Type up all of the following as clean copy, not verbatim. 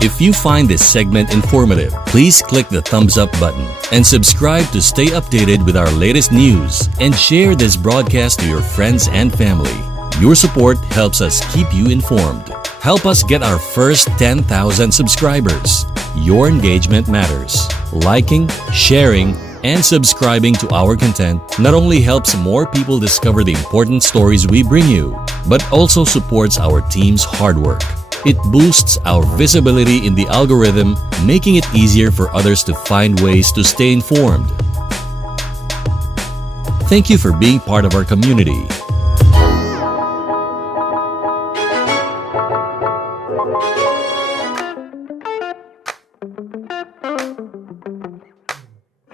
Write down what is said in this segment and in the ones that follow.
If you find this segment informative, please click the thumbs up button and subscribe to stay updated with our latest news and share this broadcast to your friends and family. Your support helps us keep you informed. Help us get our first 10,000 subscribers. Your engagement matters. Liking, sharing, and subscribing to our content not only helps more people discover the important stories we bring you, but also supports our team's hard work. It boosts our visibility in the algorithm, making it easier for others to find ways to stay informed. Thank you for being part of our community.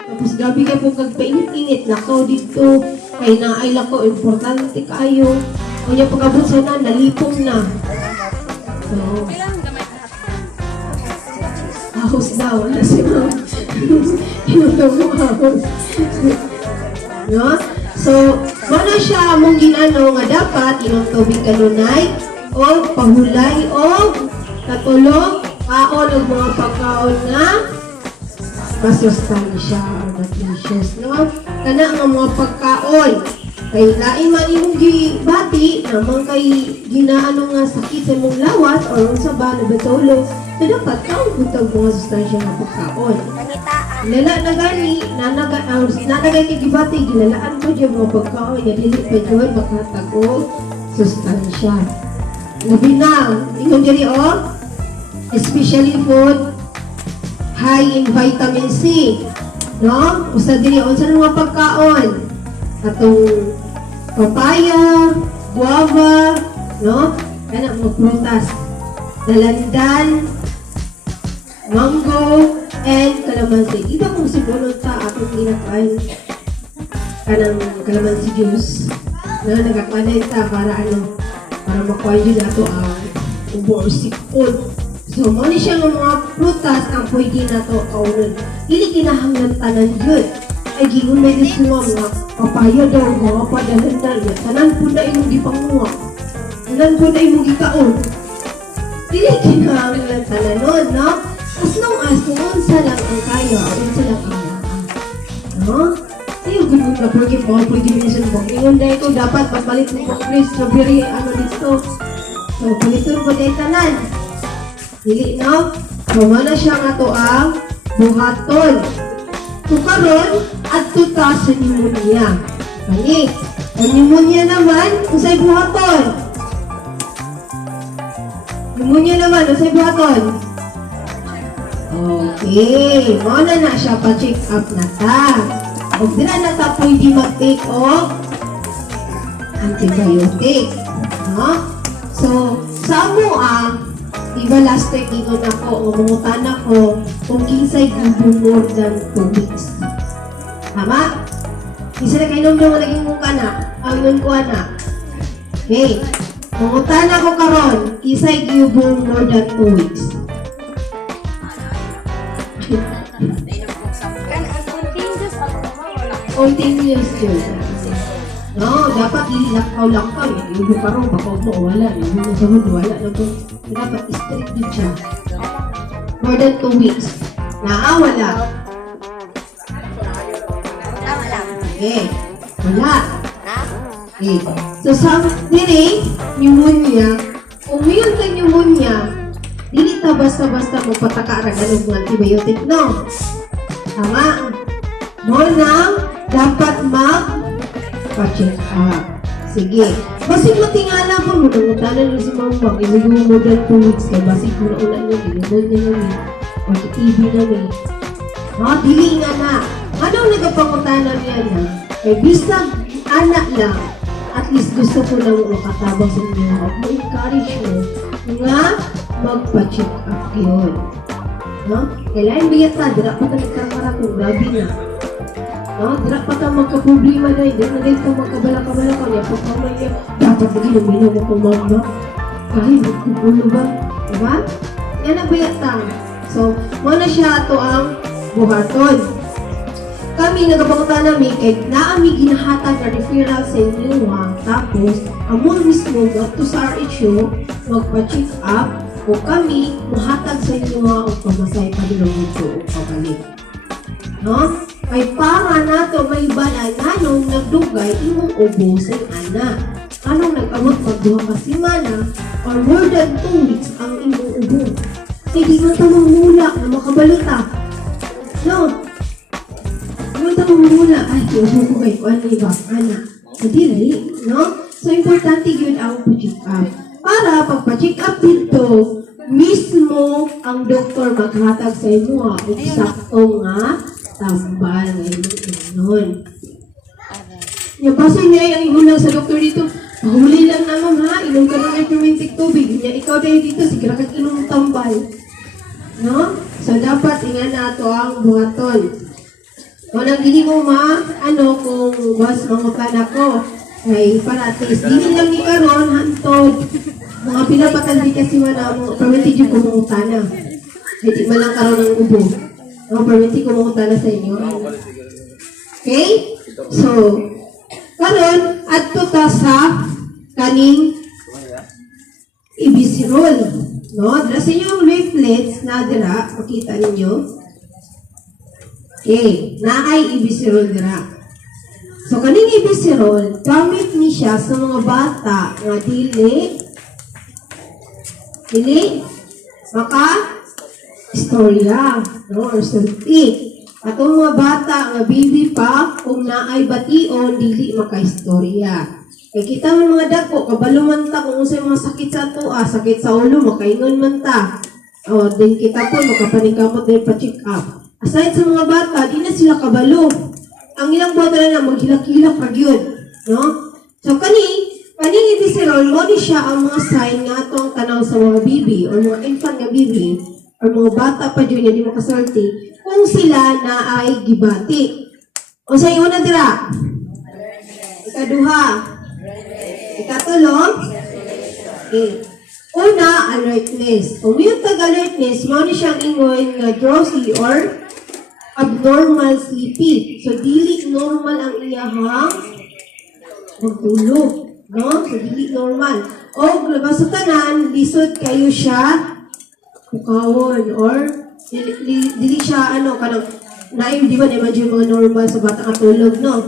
Tapos gabi kayo po kagpainit-init lakaw dito. Kay naay lakaw, importante kayo. Kanya pagkabot sa na, nalipong na. So, ahos daw, wala si ma'am. Inundaw mo ahos. No? So, mana siya mong ginano nga dapat ilang tubig kanunay o pahulay o katulong kaon o mga pagkaon nga masustansya o nutritious, no? Kana ang mga pagkaon kay lain man imong gibati namang kay ginaano nga sakit sa imong lawas o sa ba na batulo na dapat kaon butang mga sustansya nga pagkaon. Lala na gani nanagay kay gibati gilalaan ko yung mga pagkaon nga dili pa jud makatag og sustansya. Labi na ingon diri o especially food high in vitamin C, no? Usa diri unsa mga pagkaon? Katong papaya, guava, no? Kana mga prutas. Dalandan, mango, and kalamansi. Ito kung siguro ta atong ginakain kanang kalamansi juice. Na nagakain ta para para makuha yun ato ang ubo or sipon. So, muna siya ng mga prutas ang pwede na ito kaunan. Dili kinahanglan tanan yun. Ay, gingon may disuma mga papaya daw, mga padalandan. Tanan po na imong gipanguha. Tanan po na imong gikaon. Dili kinahanglan tanan nun, no? As long as kung unsa lang ang kaya, unsa lang ang laan. No? Ayaw, gano'n na pwede po, pwede minsan po. Ingon dahil ko, dapat papalit mo po, please, strawberry, dito. So, palitin po dahil tanan. Dili, no? So, mana siya nga to ang buhaton. Tukaron at tuta sa pneumonia. Kani, ang pneumonia naman, usay buhaton. Pneumonia naman, usay buhaton. Okay, mana na siya pa-check up na ta. Huwag dila na ta pwede mag-take o antibiotic. No? So, sa mo diba last week ingon ako, umungutan ako kung kinsay gubong more than 2 weeks. Tama? Isa na kayo nung naging mukha na, ang inon ko na. Okay. Umungutan ako karon, kinsay gubong more than 2 weeks. Continuous yun. No, dapat ililakaw-lakaw. Iubo ka rin, baka mo, wala. Iubo mo sa mundo, wala. Dapat strict din siya. More than 2 weeks. Wala. Okay. Wala. Okay. So, sa diri, pneumonia, kung mayroon kang pneumonia, dili ta basta-basta mo pataka-arag ng antibiotic, no? Tama? More na, dapat pa-check up. Sige. Basig mo tingala mo, munangutanan nyo si Mama, inuyo mo dahil 2 weeks kay basig mo na ulan nyo, inubon nyo nyo, mag-TV na nyo. No, dili nga na. Anong nagapangutanan yan na? Kay bisag anak lang, at least gusto ko lang makatabang sa inyo. Ma-encourage mo nga magpa-check up yun. No? Kailangan biyata, dira pa nagkakara kung gabi na. No, dira pa ta magka-problema na, hindi na dahil ta magkabala-kabala ka niya. Pagkamay niya, dapat na ginuminom mo kung mama. Kahit magkukulo ba? Diba? Yan ang bayatang. So, muna siya ito ang buhaton. Kami nagapangutan namin kay naami ginahatag na referral sa inyo. Tapos, amon mismo to sa RHO, magpa-check up o kami mahatag sa inyo mga o pamasay padulong ito o pabalik. No? Kay para nato may balay nanong nagdugay imong ubo sa anak. Anong nag-amot pag 2 ka semana or more than 2 weeks ang imong ubo. Kaya di mo ito mamula na makabaluta. No? Di mo ito mamula. Ay, ubo ko kayo. Ano iba? Anak. Hindi rin. No? So, importante yun ang pa-check up. Para pagpa-check up dito, mismo ang doktor maghatag sa inyo kung sakto nga tambal ngayon. Basta niya ang ihulang sa doktor dito, pahuli lang naman ha, inom ka ng fermented tubig. Niya, ikaw dahil dito, sigura kang inom tambal. No? So, dapat ingan nato ang buhaton. Kung hindi mo kung mas mangutan ako, ay para at least, hindi lang ni karon hantod. Mga pinapatan di kasi mo, permiti dyan kumungutan na. Hindi man lang karon ng ubo. Permiti kumungutan na sa inyo. Okay? So, karon adto ta sa kaning ibisirol. No? Dala sa inyong leaflets na dira, makita ninyo. Okay, naay ibisirol dira. So, kaning ibisirol, gamit ni siya sa mga bata nga dili maka istorya, no? Or sulti. Atong mga bata nga baby pa, kung naay bation, dili maka-istorya. Kaya kita man mga dako, kabalo man ta kung unsay mga sakit sa tuwa, sakit sa ulo, makaingon man ta. O, din kita po, makapanikamot din pa-check up. Aside sa mga bata, di na sila kabalo. Ang ilang bata na maghilak-hilak pag yun. No? So, kaning ibisirol, mo ni siya ang mga sign nga itong tanaw sa mga bibi or mga infant nga bibi or mga bata pa dyan na di makasorti kung sila na ay gibati. O sa iyo na dira? Ikaduha. Ikatulo? Okay. Una, alertness. Kung yung tag-alertness, mo ni siyang ingon nga drowsy or abnormal sleepy. So, dili normal ang iyahang magtulog. No? So, dili normal. O, labas sa tanan, lisod kayo siya pukawon or dili siya, kanang naim, di ba, na-imagine mga normal sa bata katulog, no?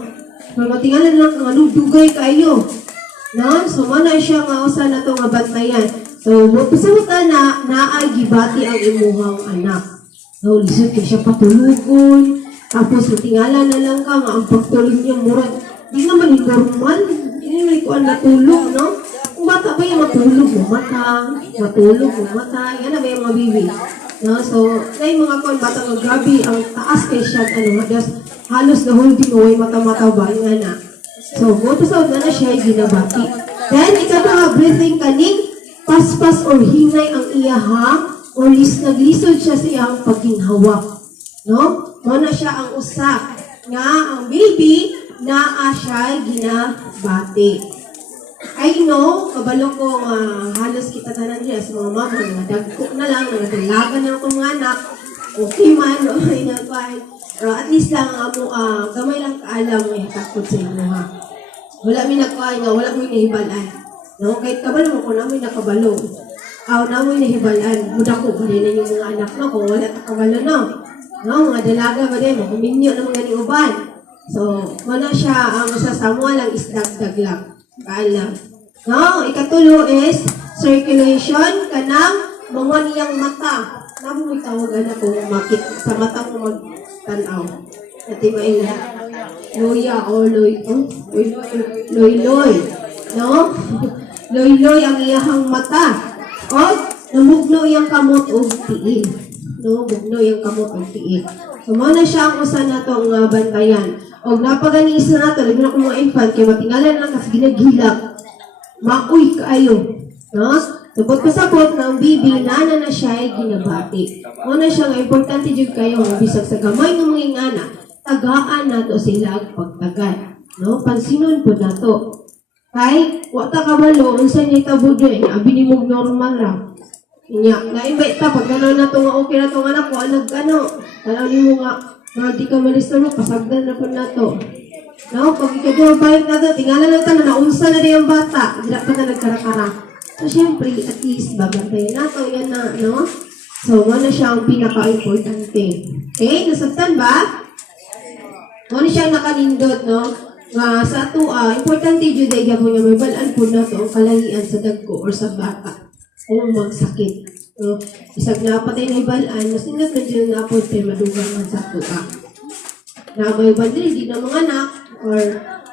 Pero matingalan lang, dugay kayo. No? So, mana siya nga usa na ito nga bantayan. So, pasamutan na naagibati ang imuhang anak. So, lisod ka siya patulugon. Tapos, matingala na lang ka nga ang pagtulog niya murag. Di naman normal. Hindi naman ikuan natulog, no? Kung bata ba yung matulog mo mata? Matulog mo mata? Yan na ba yung mga bibi? No? So, na yung mga kuan bata nga grabe, ang taas kay siya, halos the whole day mo, mata-mata ba yung anak. So, buto sa na siya ay ginabati. Then, ikaw breathing kaning paspas or hinay ang iyahang or naglisod siya sa iyang pagginhawak. No? Muna siya ang usa nga ang baby na siya ginabati. I know, kabalo ko halos kita tanan niya sa mga mama, nga dagko na lang, nagdalagan na akong mga anak, okay man, okay na fine. Pero at least lang gamay lang kaalam may takot sa inyo ha. Wala mi nagkuhan nga, wala mo nahibalan. No? Kahit kabalo mo kung namin nakabalo. Na mo nahibalan, muda ko pa rin yung mga anak no, kung wala kabalo no. No, mga dalaga ba din, kuminyo ng mga uban. So, wala siya, masasamuha lang is dagdag lang. Kaalam. No, ikatulo is circulation kanang mga niyang mata. Namo mo tawagan ako makit sa mata mo magtanaw. Ati maila. Loya o loy. Loy. No? Loy ang iyahang mata. O, namugno iyang kamot o tiil. No, bugno iyang kamot o tiil. So, muna siya ang usa na itong bantayan. O, napaganis na nato, labi na kong mga infant, kaya matingalan lang kasi ginagilak. Makuy kayo. No? Tupot pasapot na ang bibi, nana na siya ay ginabati. Muna siya nga, importante dyan kayo, bisag sa gamay ng mga ingana, tagaan na to sila ang pagtagal. No? Pansinon po na to. Kay, wata kabalo, unsa niya itabudo, abinimog normal lang. Inya, naibay ta, pag gano'n na to nga okay na to nga na, kung tanaw ni mo nga, di ka malis na mo, pasagdan na po na to. No, pag ikaduha balik na to, tingala lang ta na naunsa na rin ang bata, hindi pa na nagkarakara. So, syempre, at least, babantayan nato yan na, no? So, wala siya ang pinaka-importante. Okay? Nasabtan ba? Wala siya nakanindot, no? Nga sa ato, importante yun dahil gabo niya may balaan po na to ang kalahian sa dagko or sa bata kung magsakit. No? Isag napatay na ibalaan, mas nindot na dyan na po tayo madugang man sa ato, na may bandil, hindi na mga anak, or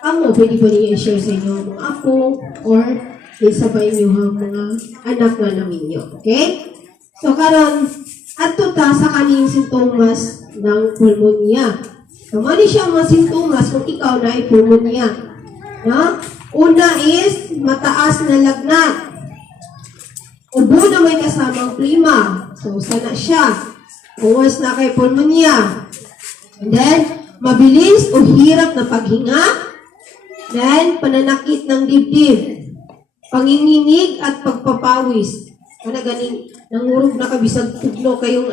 amo, pwede po niya i-share sa inyo mga apo, or isabay niyo ang mga anak na namin niyo. Okay? So, karon ato ta sa kaning sintomas ng pulmonya. So, mali siya mga sintomas kung ikaw na ay pulmonya. No? Una is, mataas na lagnat. Ubo na may kasamang plima. So, sana siya. Uwas na kay pulmonya. And then, mabilis o hirap na paghinga. Then, pananakit ng dibdib. Panginginig at pagpapawis. Kana ganing nangurog na kabisag pugno kayong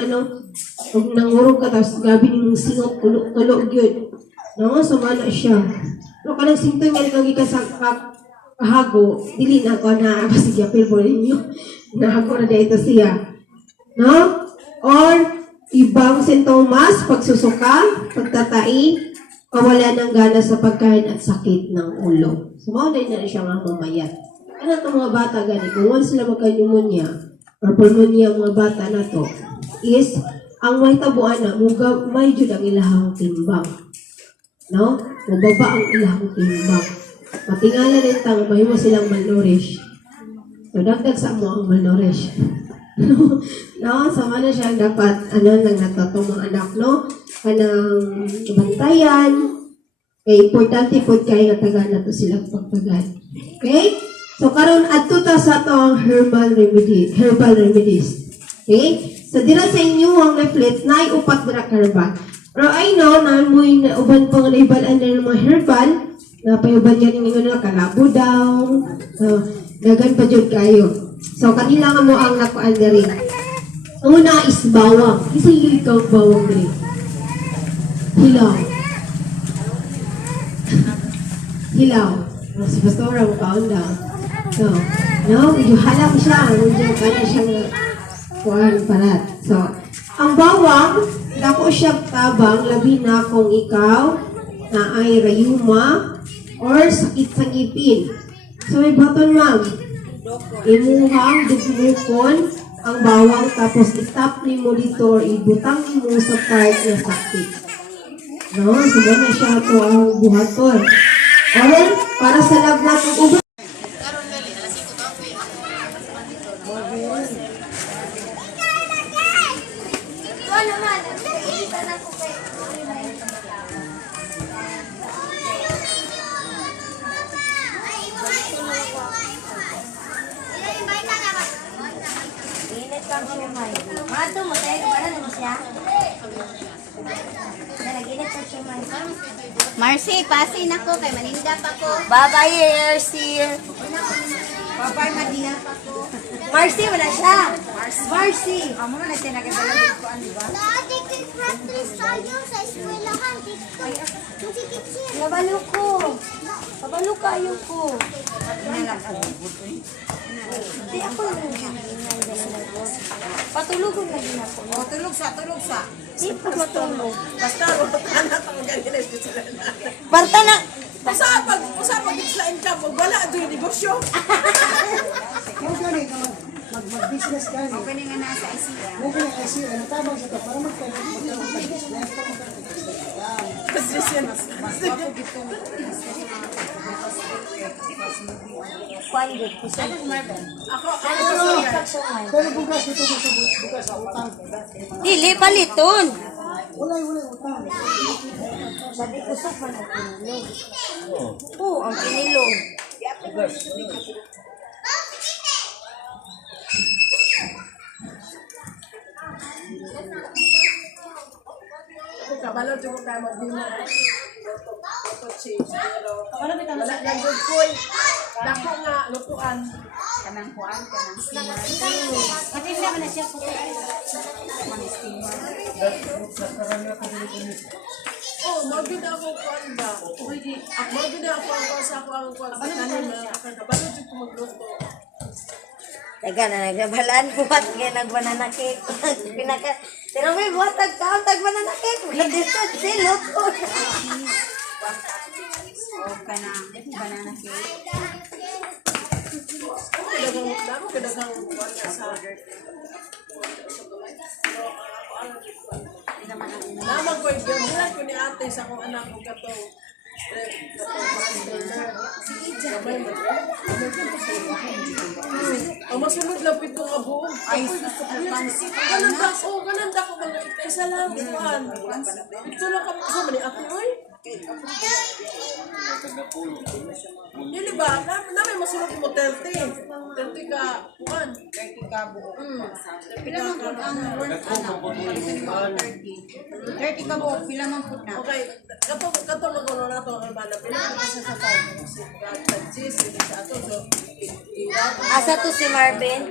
pag nangurog ka tapos gabi ning singok tulo gyud. No, sumana siya. Pero kanang simptom nga kang gikan sa kahago, dili na ko na kasi gyapil mo ninyo. Nahago na dito siya. No? Or ibang sintomas, pagsusuka, pagtatai, kawalan ng gana sa pagkain at sakit ng ulo. Sumaunay na siya nga mamayat. Ano itong mga bata gani? Kung once sila magka-pneumonia or pulmonia mga bata na to, is ang may tabuan na, may jud ang ilahang timbang. No? Mababa ang ilahang timbang. Matingala rin tang, mahimo silang malnourished. So, dagdag sa mo ang malnourished. No? Sama na siya dapat, lang natatong mga anak, no? Kanang bantayan. Kaya importante po kaya nga taga na to silang pagtagan. Okay? So, karon adto ta sa atong herbal remedies. Okay? So, dira sa inyo ang leaflet na upat dira karba. Pero I know na muy uban pang naibalan na ng mga herbal na payuban yan yung na kalabo daw. So, dagan pa jud kayo. So, kanila nga mo ang nakuan diri. Una is bawang. Isa yung ikaw bawang diri. Hilaw. Hilaw. Si Pastora mo kaon daw. So, no, medyo halang siya. Medyo kanya siyang kuhan parat. So, ang bawang, dako siya tabang, labi na kung ikaw na ay rayuma or sakit sa ngipin. So, may baton ma'am. Imuhang, dugmukon ang bawang, tapos itap ni mo dito or ibutang mo sa part na sakit. No, so na siya ito ang buhaton. Or, para sa lagnat ng ubo. Mato mo tayo, para mo siya. Marcy, pasin ako kay maninda pa ko. Bye-bye, Marcy. Bye-bye, Madina pa ko. Marcy, wala siya. Marcy. Amo na siya nagadala dito, ano ba? Dati kay practice tayo sa eskwelahan. Nabalo ko. Nabalo kayo ko. Hindi ako lang patulugon na din ako. O, tulog sa. Hindi pa matulog. Basta, anak ang ganyan sila na. Barta na. Usapag sa income, wala doon negosyo. Huwag ka rin mag-business ka rin. Okay nga nasa ICA. Huwag ka rin ICA. Natabang sa ito para magkaroon ng business. Business yan. Kwandit. Kusog. Ako, Pero bukas ito bukas sa utang. Dili, paliton. Wala utang. Sabi kusog man ang kinilong. Oo, ang kinilong. kabalo dito tayo mag-bimo. Ito cheese. Wala lang good food. Dako nga, lutuan. Kanang kuan, kanang steamer. Matinda man na siya po. Oh, maganda ako kuan ba? Maganda ako ang kuan sa ako ang kuan. Kabalo dito magluto. Taga na nagbalaan buhat kaya nagbanana cake. Pero may buhat tag banana cake. May dito silot ko. ka na banana cake. Kadagang buwan ka sa naman ko yung ko ni ate sa kong anak ko kato. Ang masunod lang pito nga buong. Ay, pansit. Gananda ko mga isa lang. Ito lang kami kasama ni ate, oy. Yun ba? Namin masunod mo 30. 30 ka, buwan. 30 ka buo. Pila man po ang worth anak. 30 ka buo, pila man po na. Okay, kato mag-uno na ito. Pinakita sa tayo. Sis, sa ato. So, Asa to si Marvin?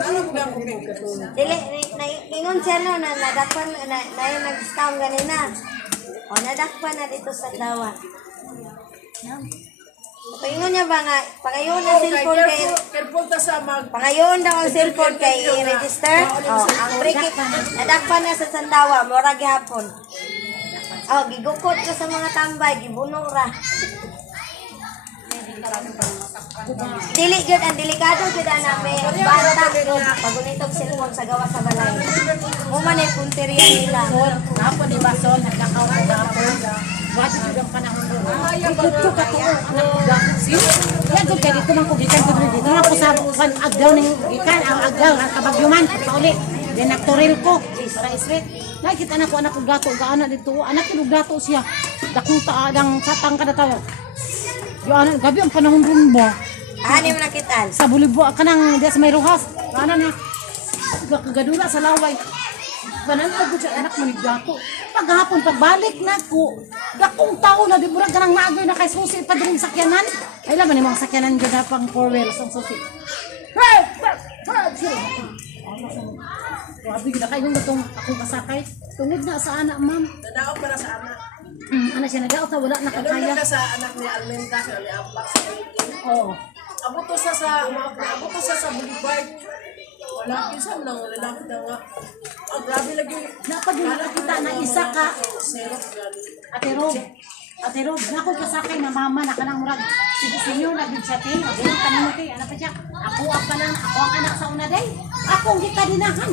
alam mo ako kay Dili, ningon siya no, na nadakpan, na yung nag-scam ganina. O, nadakpan na dito sa dawa. Paingon niya ba nga, pangayon ang cellphone kay... careful ta sa Pangayon daw ang cellphone kay i-register. O, ang break, nadakpan na sa sandawa, mura gihapon. O, gigukot ka sa mga tambay, gibunong ra. Dili gyud ang delikado gyud na may bata gyud pagunitog cellphone sa gawa sa balay. Mo man ay punteriya nila. Apo di ba son nagkakaw ka apo. Wat jud ang panahon ro. Ito ka to anak ko gapon siyo. Ya gud kay dito man ko gikan ko dito. Na ko sa agaw ning gikan ang agaw ang kabagyuman pauli. Then nagtoril ko para isret. Nakita na ko anak ko gato gaana dito. Anak ko gato siya. Dakong taadang satang kada tawo. Yo ana gabi ang panahon ron ba? Ani mo nakitaan. Sa bulibo kanang diya sa may ruhas. Ano na? Kagadura sa laway. Banan ko siya anak mo ni gato. Paghapon pagbalik na ko. Dakong tao na di murag kanang maagoy na kay susi pa diri sakyanan. Ay laman ni mga sakyanan gyud pang four wheels ang susi. Hey! Grabe gid kay yung gatong akong kasakay. Tungod na sa anak ma'am. nadaot para sa anak. Ana siya nagaot wala Ano nakakaya. ka sa anak ni Almenda sa ni Aplak sa Philippines? Oo. Abot to sa Boulevard. Wala kinsa nang lalaki na nga. Grabe lagi. Napagula kita na isa ka. Ate Rob, nako kasakay na mama na kanang murag. Sige sinyo na gid siya tay. Abot kanimo tay. Ano pa siya? Ako ang anak sa una day. Ako ang gikadinahan.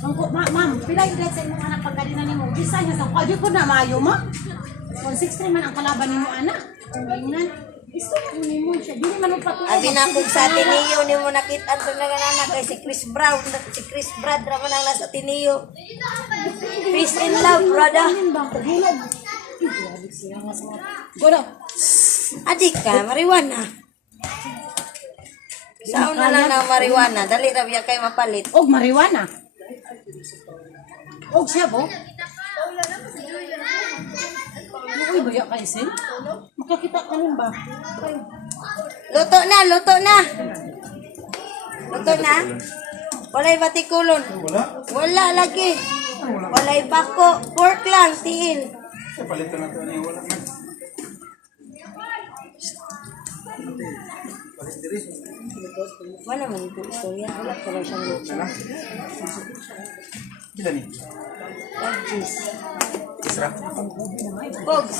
Ma'am, pila yung sa imong anak pagkadina nimo? Bisa niya sa kadi ko na maayo ma. 163 man ang kalaban nimo anak. Ingnan. Gusto mo nimo siya. Dili man upatuloy. Abi na kung sa Ateneo ni mo nakitaan sa nanganak kay si Chris Brown, si Chris Brad ra man ang nasa Ateneo. Peace and love, brother. Goro. Adik ka, marijuana. Saan na lang ng marijuana? Dali ra biya kay mapalit. Og marijuana. Og siya bo. Uy, baya kay sin. Makakita ka nun ba? Luto na, luto na. Luto na. Walay batikulon. Wala lagi. Walay bako. Pork lang, tiil. Wala man ito istorya. Wala ka lang siyang luto. Pagkis. Pogs.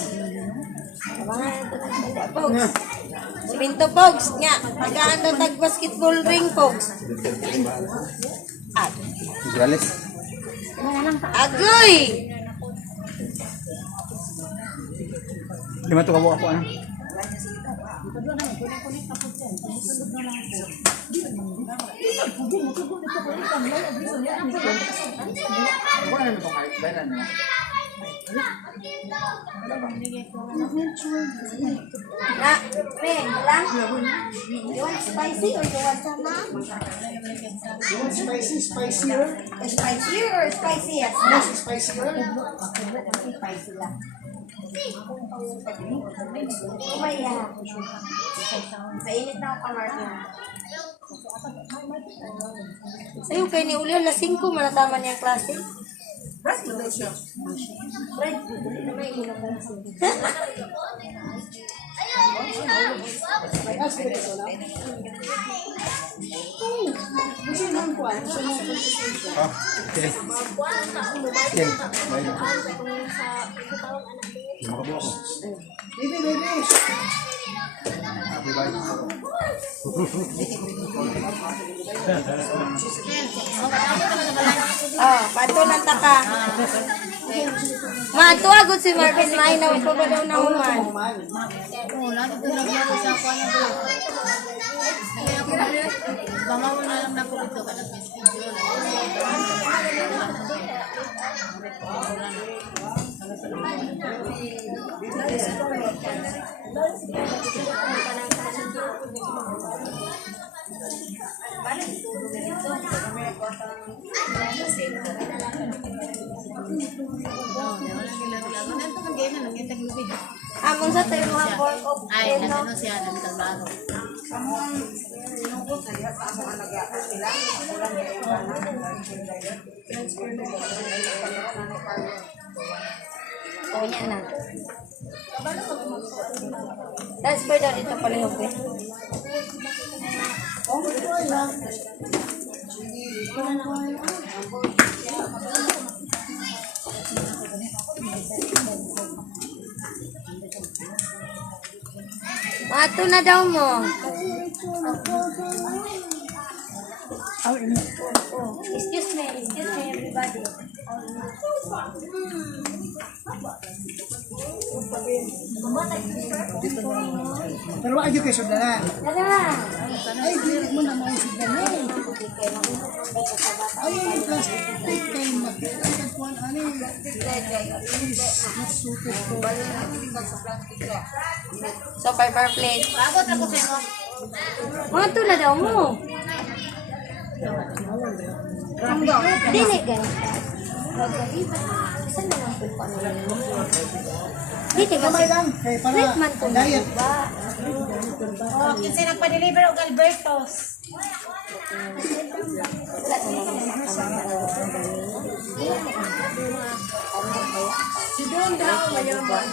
Pogs. Siminto Pogs. Nga. Pagkaan na tag-basketball ring Pogs. At. Agoy! Lima to kabuka po ano? Na, me, lang? You want spicy or you want some? You want spicier? Spicier or spiciest? Spicier? Spicy lang. Umaya. Mainit na ako Martin. Sa'yo kayo ni Ulio, lasing ko, manataman niyang klase. Bright mo daw siya. Oh, patulan ta ka. Matuagod si Marvin Mainaw ko ba daw na human? Amon sa tayo mga pork of Ay, nagano siya, nagtrabaho. O, yan na. Transfer daw dito pala yung pe. Mato na daw mo. Oh, excuse me everybody. Pero wala kayo kayo sudanan. Tara. Ay, di mo na mga sudanan. Ay, yung plastic kayo na. Ay, kagpuan, ano yung sutot ko. So, per plate. Bagot ako sa'yo. Mato na daw mo. Dili ganito. Saan naman po pa nila? Dito kasi Kamay lang. Kaya para treatment ko na diet. ba? Oh, kinsa nagpa-deliver og Albertos. Wala naman Si Don daw, mayaman.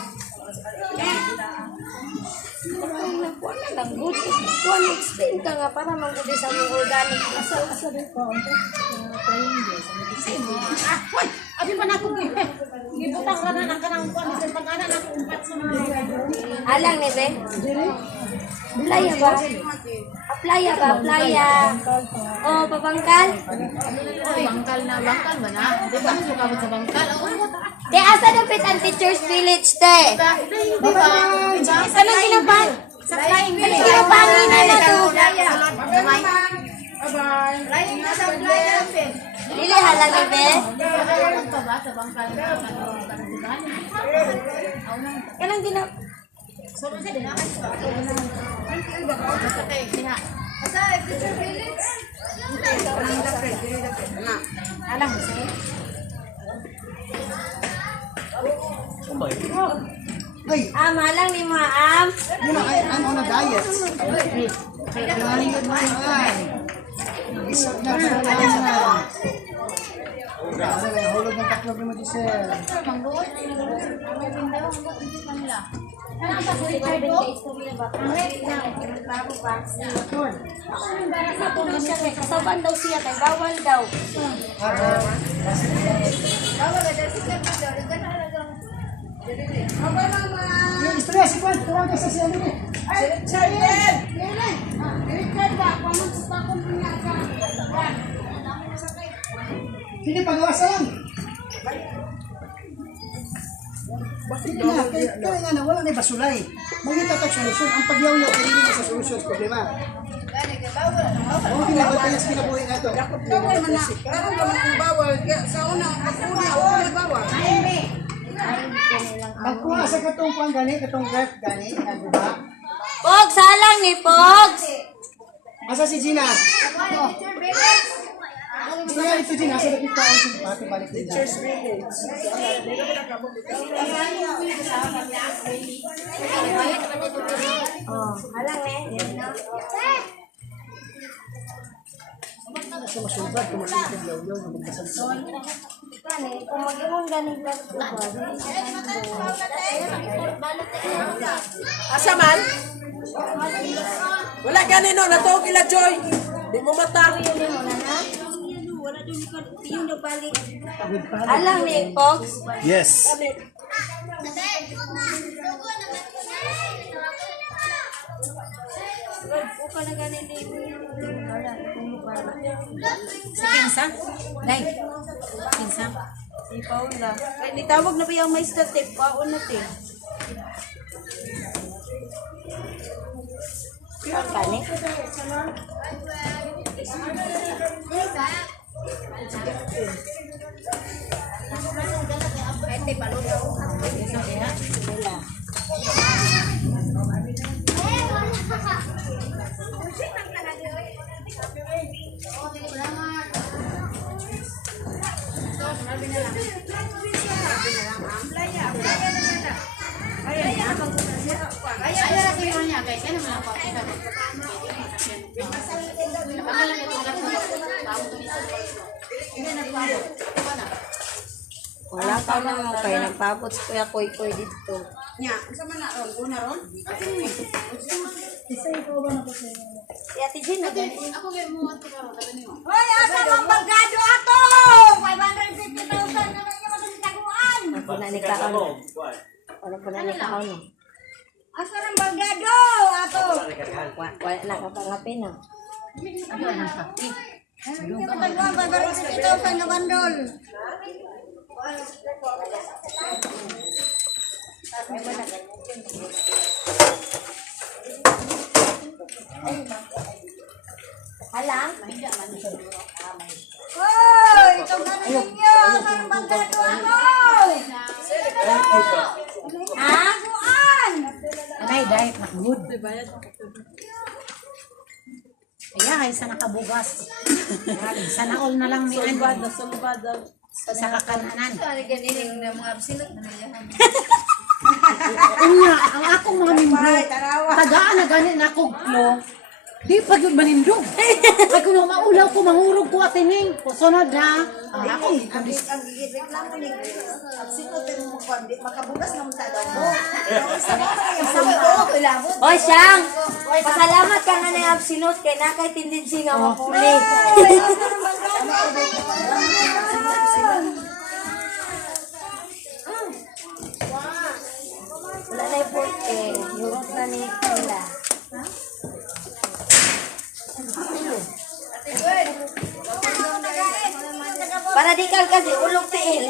Kuha na lang good. Kuha na explain ka nga para mag-good sa mga organic. Ah, hoy! Abi pa na ko. Gibutang ka na ng kanang kuan sa pag-ana na ko umpat sa mga. Alang ni be? Playa ba? Playa ba? Playa. Oh, papangkal? Bangkal na bangkal ba na? Di ba suka mo sa bangkal? Te, asa dapat ang teacher's village, te? Di ba? Anong ginapan? Sa flying Anong ginapangin na na to? Dili halang ni be? ka ba sa bangkal na Anong ginap... So, kasi din ako sa kay diha. Alam mo siya? Ay, Malang ni mga am. yun na, I'm on a diet. Kailangan mo ay. Isa na sa kailangan. Ano na, hulog ng tatlo mo di sir. Manggoy, may pindaw ang buti kanila. Kanang pa sa Richard Richard and ko? Kate, sabi na ba? Wait na, bago pa. Kasaban daw siya kay bawal daw. Yung istorya, si Juan, tuwag ka sa siya nito. Sige, pagawas lang. Hindi na, kaya nga na, wala na basulay. Maghitatag solusyon. Ang pagyaw-yaw ay hindi na sa solusyon sa problema. Oo, ginabot kaya sa kinabuhi na ito. Karon ba man ang bawal? Sa una, wala bawal. Pagkuha sa katong kuang gani, katong ref gani, ano ba? Pogs, halang ni Pogs. Asa si Gina? Kaya ito Gina, sa lapit ka ang simpati balik din. Oh, halang ni. Kasi masubad, kung masubad yaw-yaw, magkasal. Kani, kung mag-imong ganing lang ko ba? Asa man? Wala ganino, natuog ila Joy. Di mo mata. Wala din ko yung nabalik. Alang ni Fox. Yes. Uka na ganin ni wala kung wala. Si Kinsa? Nay. Kinsa? Si Paula. Kay nitawag na ba yung may static paon na te. Ang kani? Wala ka na mo kay nagpapot ko ya koy-koy dito. Nya, unsa man na ron? Una ron? Si Ate Jean na gani. Hoy, asa mang bagado ato? 550,000 na niya matitaguan. Ako na ni kaon. Ano po na ni kaon? Asa nang bagado ato? Wala na ka pangapin na. Hindi matitaguan 550,000 na bandol. Halang? Hoy, ikaw na ninyo. Asa nang bagado ato? Ha? Taguan. Anay, dahil nakagod. Kaya ay sa nakabugas. Sana all na lang ni Ann. Sa kakananan. Kani ganining na mga absilot na niya. Unya, ang akong mga membro, tagaan na gani na kuglo, di pa yun manindog. Ay kung maulaw ko, mangurog ko atining. Kusunod ha. Ang ako, Ang reklamo ni absilot mo makabugas na mo sa daw mo. Hoy, Siyang! Pasalamat ka nga na absilot kay nakay tendency nga mapuli. Wala na yung porte. Yurot na ni Kila. Para di ka kasi ulog tiil.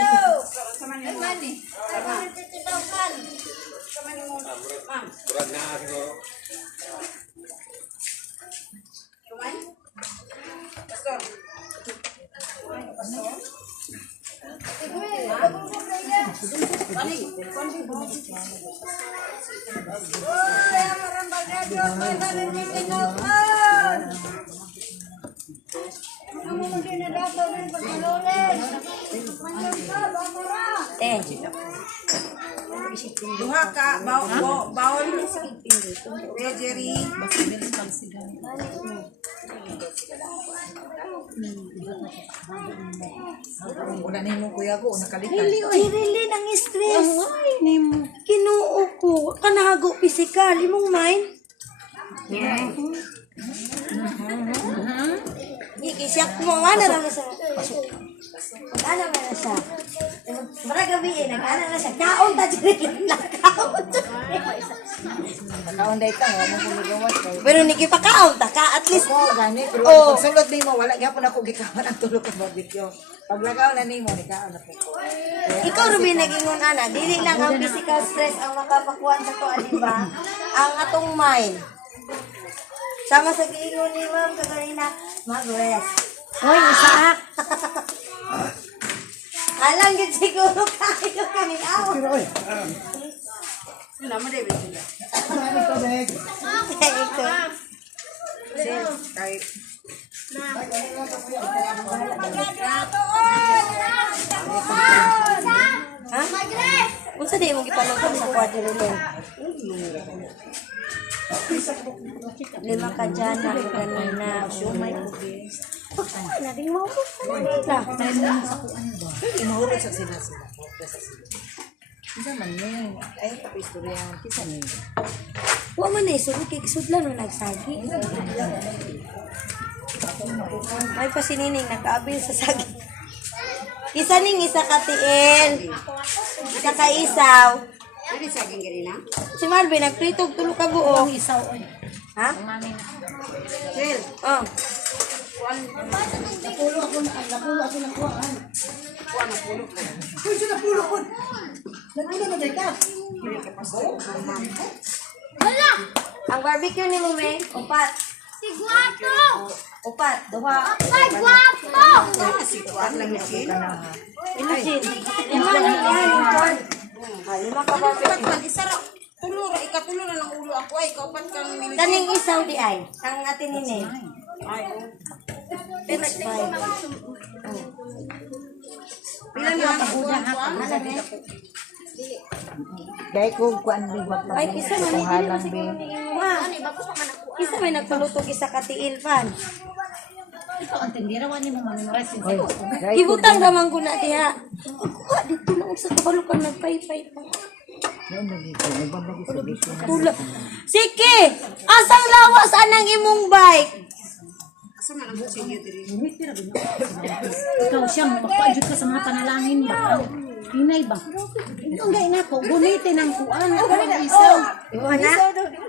Duha ka bawal Jerry. Una nimo kuya ko, nakalitan. Irili ng stress. Kinuo ko. Kanahago physical. Imong mind. Ikisyak mo. Ano naman siya? Ano naman siya? Marag gabi eh. Nag-ano na siya. Kaon ta dyan. Nakaon ta. Nakaon dahil ka, wala mo kumigawas. Pero nagipakaon ta ka. At least. Gani, pero Oh. pag sulod nimo wala gyapon ako gikawan ang tulog ng barbecue. Pag lagaw na nimo, nikaon na po ko. Ikaw Ruby nag-ingon ana, dili lang ang physical stress ang makapakuan sa to, di ba? Ang atong mind. Sama sa giingon ni Ma'am kanina, mag-rest. Hoy, isaak. Alang gid siguro kayo kanina. Pero oy, Ito. kay Ha? Unsa di mo gipaluto sa quadrillion? 5 ka dyan na kanina. Sumay ko. Pagkain na, di mo ako sa kanila. Inuhulog sa sila. Isa man yun. Ay, kapistoryahan. Kisa niyo. Huwag man eh, sunod kay kisudlan o nagsagi. May pasinining nakaabil sa sagi. Isa ning isa ka tiil. Isa ka isaw. Ano saging gani na? Si Marvin, nagpritog tulo ka buo. Ang isaw oy. Ha? Mami. Well, Oh. Napulo ako ng kuhaan. Uy, sila pulo ko. Nagkila na ka. Ang barbecue ni mo, May, upat. si Guapo! Upat, duha. Ay, Guapo! Imagine. Lima na yan, yung corn. Lima ka barbecue. Isa ra. Ikatulo na ng ulo ako ay kaupat kang nilagay. Kaning isaw di ay. Kang atin nini. It's fine. Pila na ang ulo Dahil ko kuan bigot na. Ay, isa man, hindi naman siguro ni Imuha. Isa may nagpalutog isa katiil pan. Ikaw ang tindira wani mo memorize yung Ibutang ramang guna diha. Kuha dito na sa kabalukan nagpaypay pa. Tula. Sige! Asang lawas anang imong bike? Ikaw siya, magpapaadjud ka sa mga panalangin ba? Hinay ba? Ang gaya na ko, gunitin ang kuan. Ang isaw. Imuha na?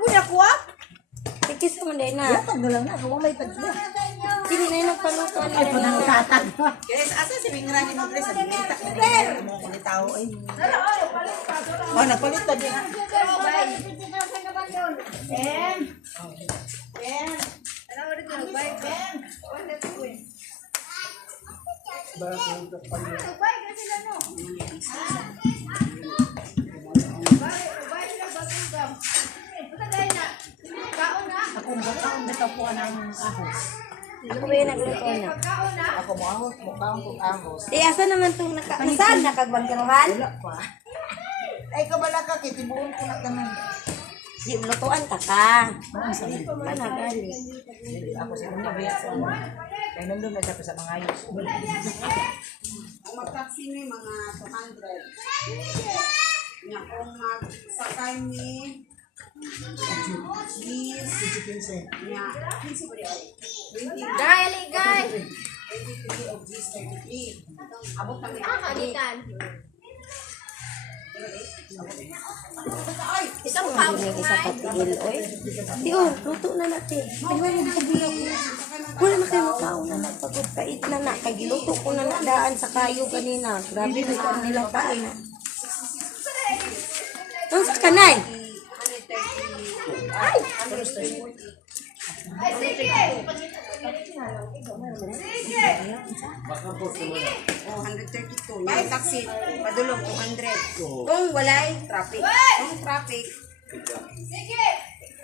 Kuya ko ah. Sige sa manday na. Pag lang na, kung may tagla. Sino na yung nagpaluto Ay, pa nang tatag pa. Guys, asa si Mingra ni Magre sa dita. Ano mo ko ni tao ay. Oh, napalit ta din. Akong bakaon na po ang ahos. Ako ba yung nagluto na? Ako mo ahos, mukhaon ko ahos. Eh, asa naman itong nasaan nakagbantiruhan? Ay kabala ka kay tibuon ko na tanan. Di, lutuan ka ka. Managali. Ako sa mga baya sa ano. Kay nandun na siya sa mga ayos. Ang mag-taxi ni mga 200. Nya kung magsakay ni cheese. Nya, 15 ba rin? Dali, guys! 23 of cheese, 33. Abot kami. Isang pangin, isa katigil, oy. Di, oh, luto na natin. Wala na kayo makaon na nagpagod. Kait na na. Kay giluto ko na nadaan sa kayo kanina. Grabe na ka nila tayo. Ang sa kanay? Oh, 132. May taxi, padulong 200. Kung walay traffic. Kung traffic,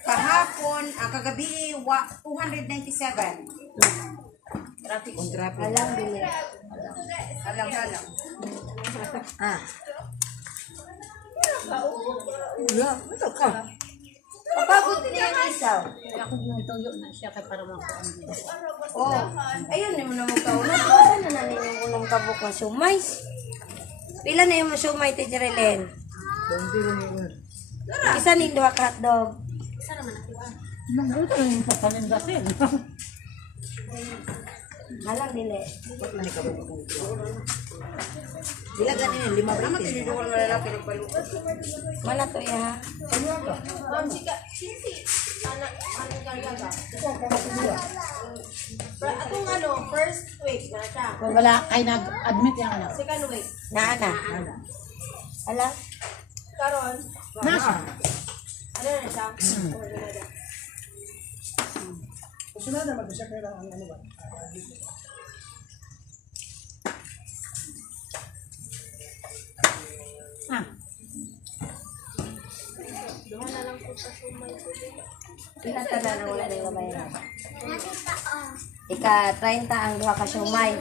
kahapon, kagabi, 297. Traffic. Kung traffic. Alam, bili. Alam. Kapagod niya yung isaw. Ako yung tuyo na siya kay para makuan. Oh, ayun na mo na magkauna. Saan na nanin yung unong kabuk na sumay? Pila na yung sumay, Tijerilen? Isa ni duha ka hotdog. Nang ito yung papalindasin. Halang dili. Dila ganin 5 naman tinuduan wala lalaki nagpaluto. Mana to ya? Atong ano, first week na siya. Kung wala kay nag-admit yung anak. Second week. Naana. Ala? Karon, Nasa. ano na siya? Sunod naman siya kailangan ano ba? Ah. Pila ta na wala na yung bayaran. Ika 30 ang duha ka sumay.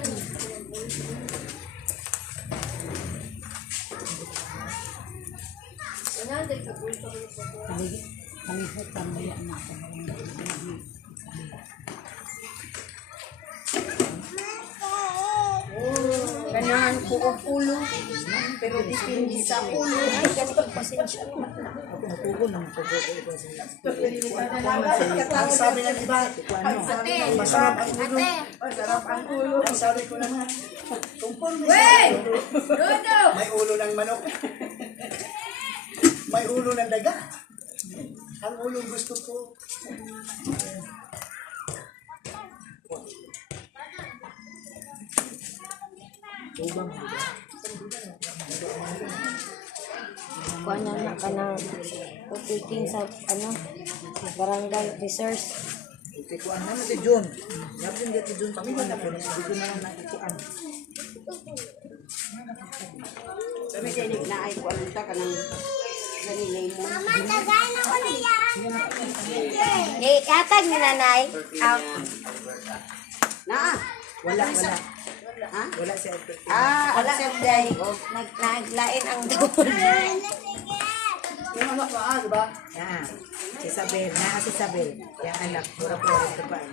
Kalihot ang maya na ako. ganahan ko og ulo. Pero depende sa ulo. Ay, kasi pasensya. Ang sabi ng iba, masarap ang ulo. Masarap ang ulo. Ang sabi ko naman, tungkol may ulo ng manok. May ulo ng daga. Ang ulo gusto ko. Kuha na ka na putiking sa barangay officers. Itikuan na natin Jun. Yapin dito Jun. Kami na po. Dito na lang natikuan. Kami kayo na ay ko ano ta kanang ganilay mo. Katag ni nanay. Na. Wala. Ha? Wala siya. Wala sa day. Naglain ang doon. Yung anak na di ba? Yan. Si Isabel. Si Isabel. Yung anak. Pura-pura ito ba?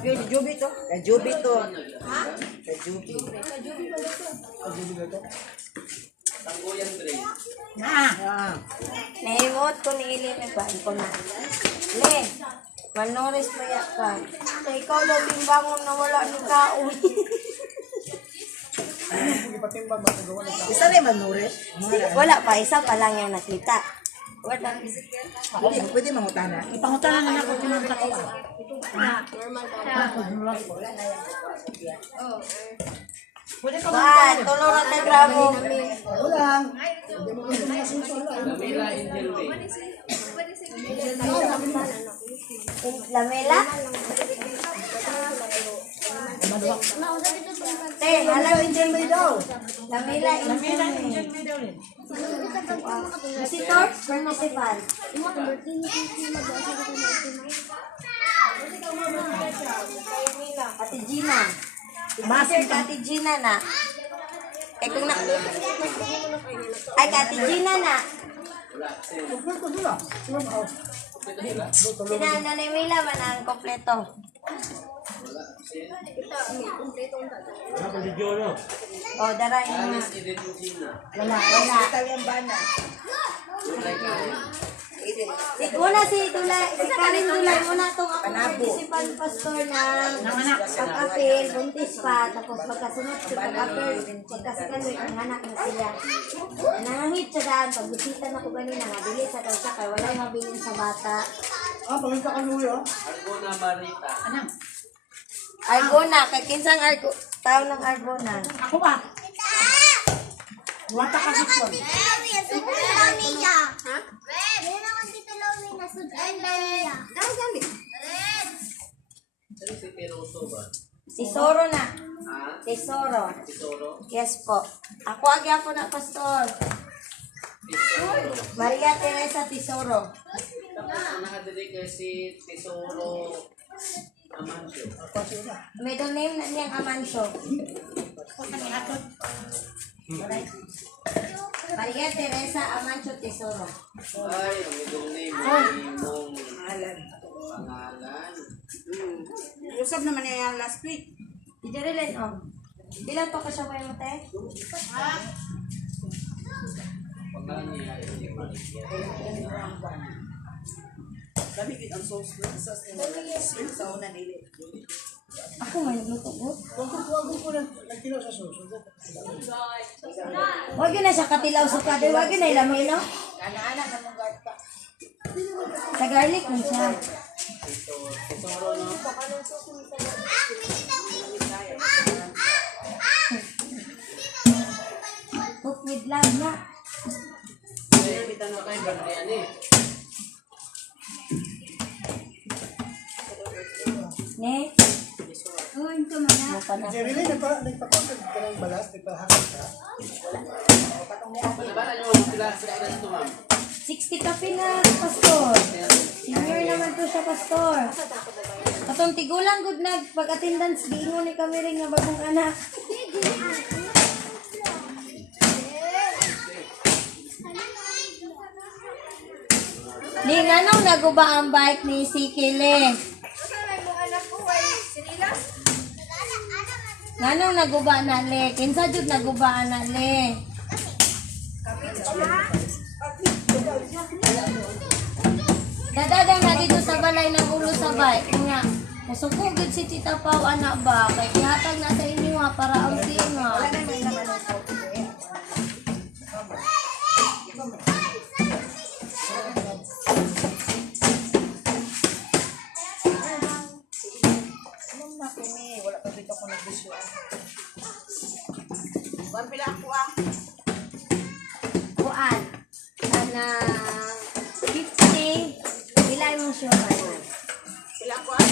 Yo jubi to. Kajubi to. Kajubi. Nahimot ko ni Ili. Nagbahan ko na. Le, manoris pa ka. So, ikaw daw timbangon na wala ni kaon. Isa rin manurit. Wala pa, isa pa lang yung nakita. Wala. Pwede mangutana. Ipangutana na ako kung sa kuha. Ba, tuluran na gramo. Ulang. Lamela? Te, alam Angel May daw. Lamela, Angel May. Visitor, principal. Ate Gina. Master ka Ate Gina na. Eh kung na... Ay, ka Ate Gina na. Nanay Mila ba na ang kompleto? O, daray na. Wala. Si Karin Tulay muna itong ako participant pastor ng pag-apel, buntis pa, tapos pagkasunod sa pag-apel, pagkasunod ang anak na siya. Nangangit siya daan, pagbisita na ko ganina, mabili sa daw siya, kaya wala yung mabilin sa bata. Pagkita ka nuyo. Argona, kay kinsang tao ng Argona. Ako ba? Wata ka dito. Tesoro na. Tesoro. Yes po. Ako agya po na pastor. Maria Teresa Tesoro. Middle name na niyang Amancio. Maria Teresa Amancio Tesoro. Ay, ang middle name mong pangalan. Usap naman niya last week. Ijerilin, oh. Bilang pa ka siya kayo mo, te? Pangalan niya ay Maria. Kami kita ang sauce sa una nili. Ako nga nagluto ko. Huwag ko na nagkilaw sa sauce. Huwag yun na siya katilaw sa kader. Huwag yun na ilamoy, no? Ana-ana na mong garta. Sa garlic mo siya. Cook with love na. Kita na kayo ba yan eh? Ne? Jerry, nagpakontak ka ng balas, nagpahakot ka. Manabara niyo mga sila ito ma'am. 60 kape na, pastor. Senior naman to siya, pastor. Katong tigulang good na pag-attendance, giingon ni kami rin nga bagong anak. Ni, anong naguba ang bike ni Sikile? Nganong naguba na le? Kinsa jud naguba na le? Dadadang na dito sa balay ng ulo sa bay. Nga, musugugid si Tita Pau, anak ba? Kay kihatag na sa inyo ha, para ang nga. Kuan. Ana 50. Pila yung siya ba? Sila ko ah.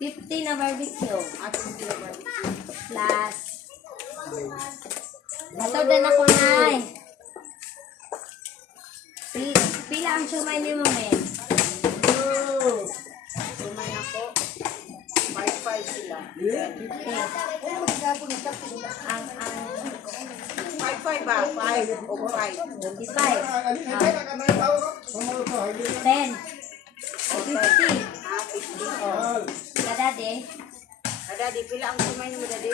50 na barbecue. Plus. Ato din ako nay. Pila ang sumay ni mo men? Sumay ako. 5-5 sila. Ang 5-5 ba? 5 o 5. 25. 10. 50. Kadade. Ada di pila ang sumay mo dadi.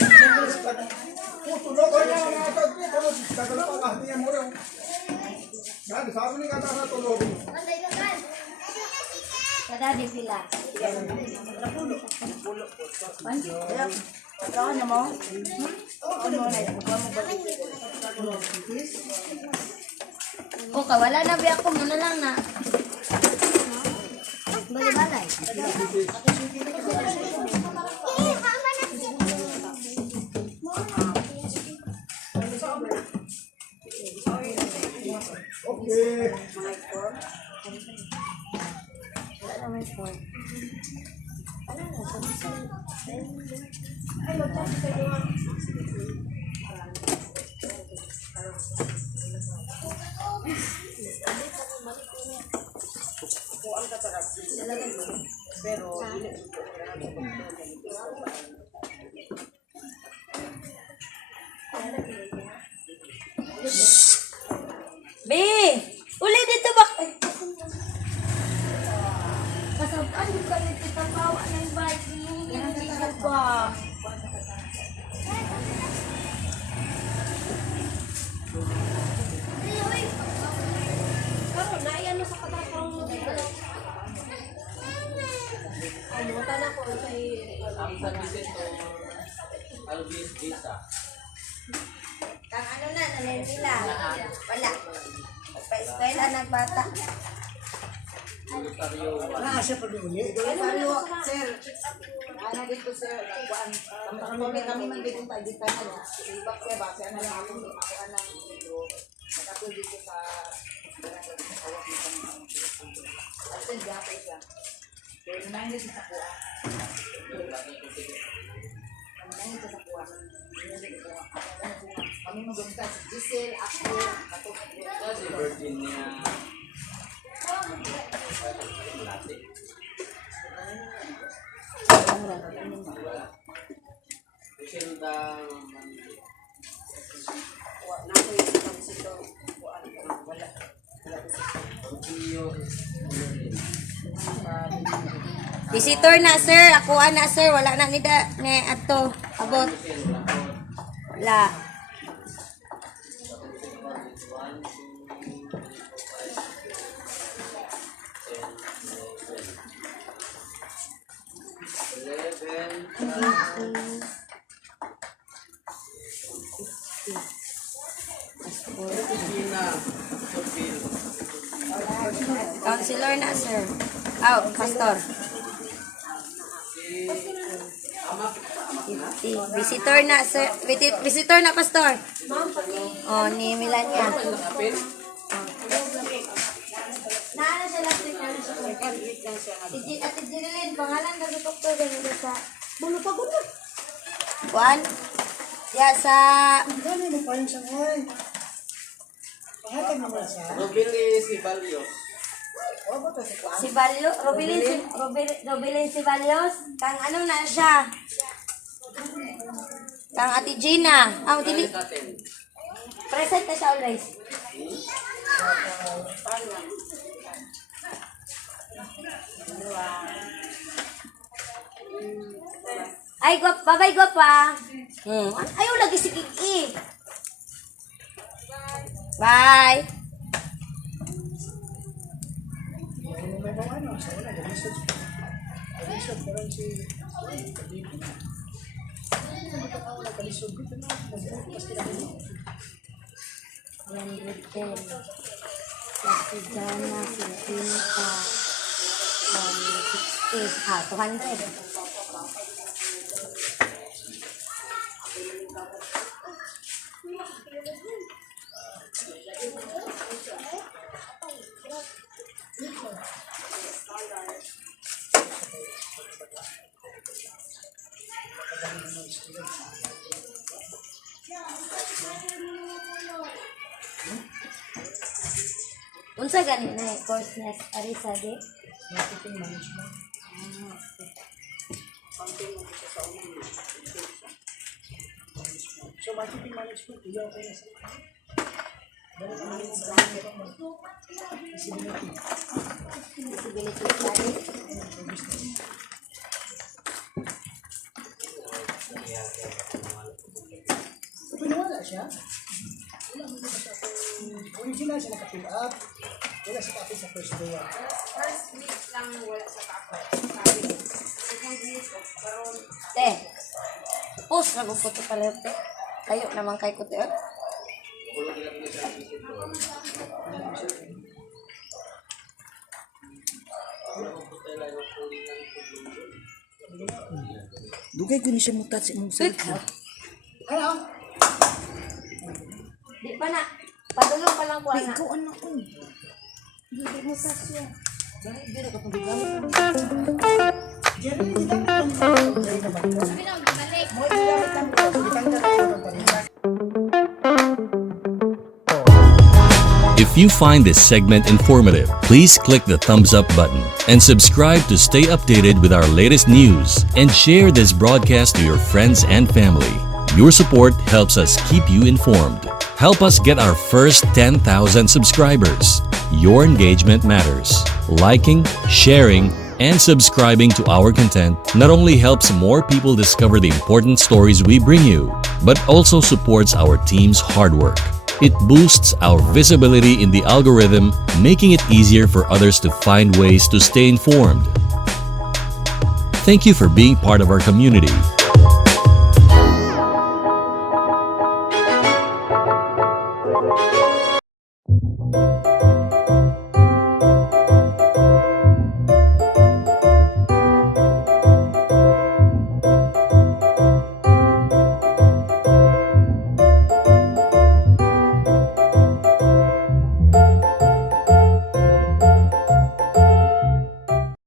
Kadade pila. Ano mo? O wala na biya ko muna lang na. Bali-balay. B! Uli dito ba? Kasabaan yung kayo kita bawa ng bike. Hindi ko ba? Karon na iyan mo sa katakang mo dito. Ano tana ko kay Ang San Vicente, Alvis Visa. kang ano na nanen nila. Wala. Pa-eskwela nagbata. Siya pa rin ulit. Sir. Ana dito sir. Kuan. Kami man dito tayo dito na. Ibak kaya ba siya na lang ako anang libro. Nakapul dito sa Atin dapat siya. Pero nang dito sa kuha. Kami magumita si Giselle, ako, Si Virginia. Isilda. Visitor na sir, ako na sir, wala na nida ni ato abot. Wala. Counselor na sir. Pastor. 50. Visitor na sir. Visitor na pastor. Oh, ni Milania. Naano siya last week na siya. Ate Jerilyn, pangalan ng doktor ganito sa Bulo pa gulo. Kuan? Ya sa Dami mo pa rin siya ngayon. Pahatag mo na siya. Robili Sibalios. si Balyo, Robilin si Balyos. Kang ano na siya? Kang Ate Gina. Dili. Present na siya always. Ay, bye-bye, gwapa. Ayaw lagi si Kiki. Bye. Pasigana, Silvinta, 160, 200. Unsa ganin na course na Arisa di? Marketing management. So, marketing management, iyaw ko na sa Visibility study. Pinawala siya. Original siya naka-fill up. Wala siya kapit sa first day. Te. Post na ko to pala te. Kayo naman kay ko te. Dugay ko ni siya mutat sa imong cellphone. Ano? Di pa na. Padulong pa lang ko ana. Ikaw anak ko. Hindi mo kasya. If you find this segment informative, please click the thumbs up button and subscribe to stay updated with our latest news and share this broadcast to your friends and family. Your support helps us keep you informed. Help us get our first 10,000 subscribers. Your engagement matters. Liking, sharing, and subscribing to our content not only helps more people discover the important stories we bring you, but also supports our team's hard work. It boosts our visibility in the algorithm, making it easier for others to find ways to stay informed. Thank you for being part of our community.